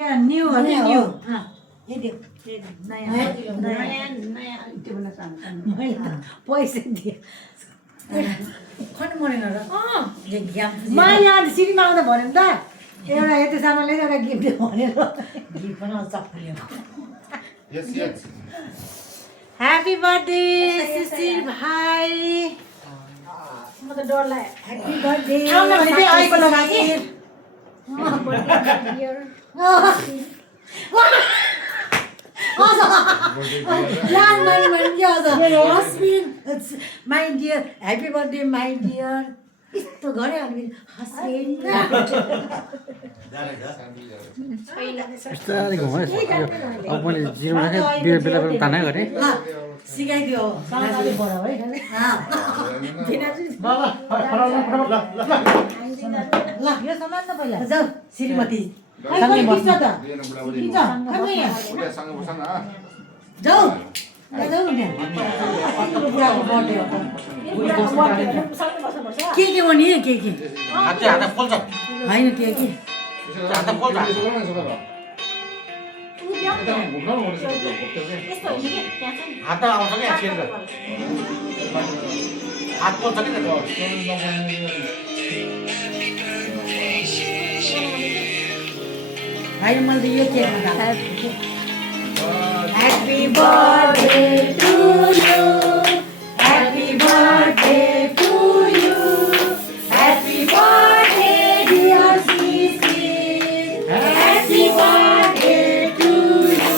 New हो नि new यदि नयाँ त्यो भन्न चाहन्छु मैले त पैसा दिएँ खन्नु मरेन र मैले आज सिटीमा आउँदा भन्यो नि त एउटा यति सामानले एउटा गिफ्ट भनेर गिफ्ट बनाउँछ चप्पल Yes, yes. Happy birthday Sushil भाइ म त डर लाग्यो ह्याप्पी बर्थडे आउन भने चाहिँ आएको लगाएँ my dear happy birthday my dear यस्तो गऱ्यो अनि हस्बेन्ड बिस्तारै घुमाएँ अब मैले जिरो राखेँ बेला बेला ताना गरेँ ल सिकाइदियो ल यो सामान त पहिला जाऊ श्रीमती सँगै बस्छ त जाऊ जाऊ बुढाको बर्थडे हो के हो नि के हात पोल्छ होइन के हात पोल्छ हात आउँछ क्या छिर्छ हात पोल्छ कि होइन मैले त यो cake happy birthday to you happy birthday to you happy birthday dear सिसी ह्याप्पी बर्थडे टु यु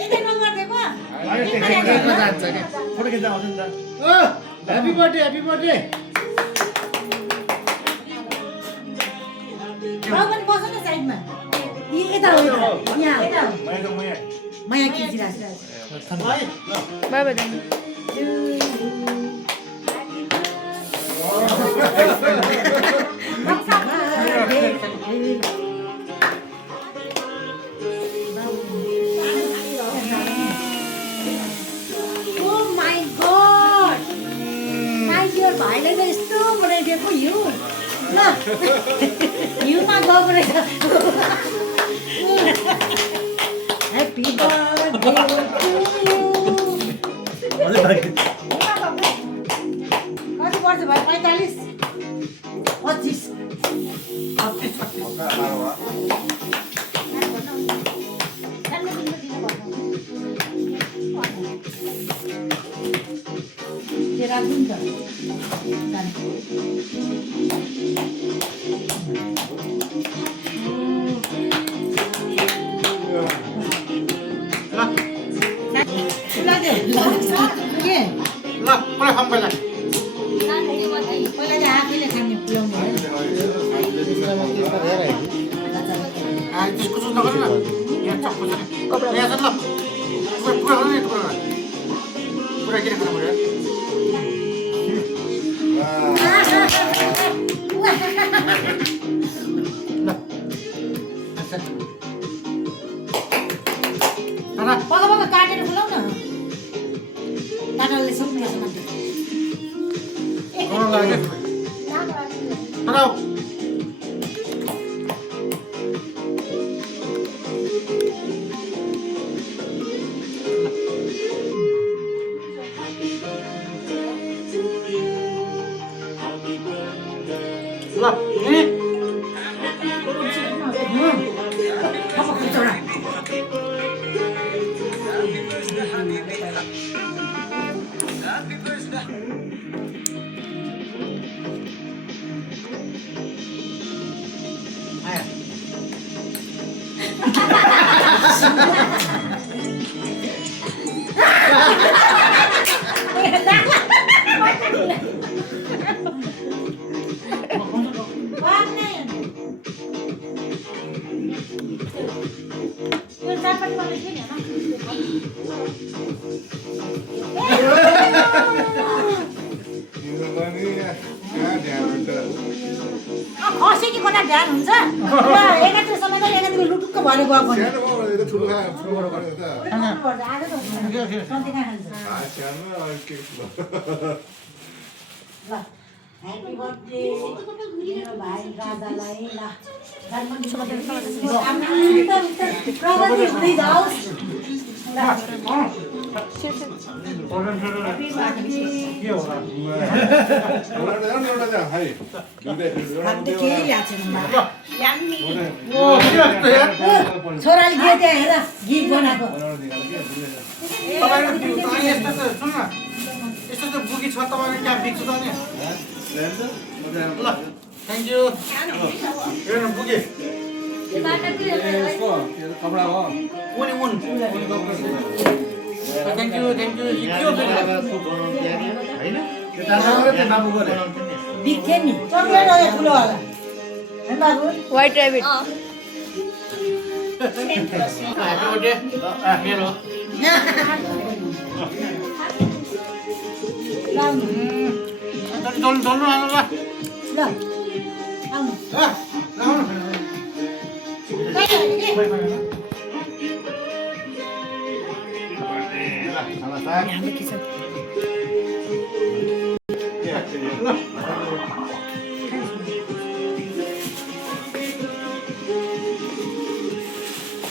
यतै नगर्देको Happy birthday, happy birthday. पनि बस न साइडमा यता हो यहाँ माया खिचिरहेको बाबा भाइले त यस्तो बनाइदिएको हिउँ ल हिउँमा गएको रहेछ ह्याप्पी बर्थडे कति वर्ष भयो 45 राख्नु नि पहिला चाहिँ आफैले खाने पुऱ्याउनु त्यसको सुन्नु गर्नु न यहाँ चप्पल छ नि यहाँ छ ल पुरा गर्नु नि पुरा किन गर्नु पर्यो पक्का काटेर बोलाउ न काटलले सक्ने सामान खसेकी कोना ध्यान हुन्छ एकातिर समय एकातिर लुटुक्क भएर गएको ल ह्याप्पी बर्थडे मेरो भाइ राजालाई ल जन्मदिन प्रगति हुँदै जाओस् ल के होला केही ल्याएको छैन ओ के त यार छोराले के त्यहाँ हेर गिफ्ट बनाएको तपाईको यस्तो त सुन न यस्तो त बुकी छ तपाईले क्या बिक्छु त नि ल थ्यांक यू हेर्न बुकी कपडा हो उन थ्यांक यू यो हैन त्यो दादा गरे त्यो बाबु गरे बिग थियो नि चक्लेट हो ठुलो वाला हैन बाबु White rabbit. ह्यापी बर्थडे मेरो चल्नु चल्नु आउनु ल ल आउनु हाम्रो किचन ल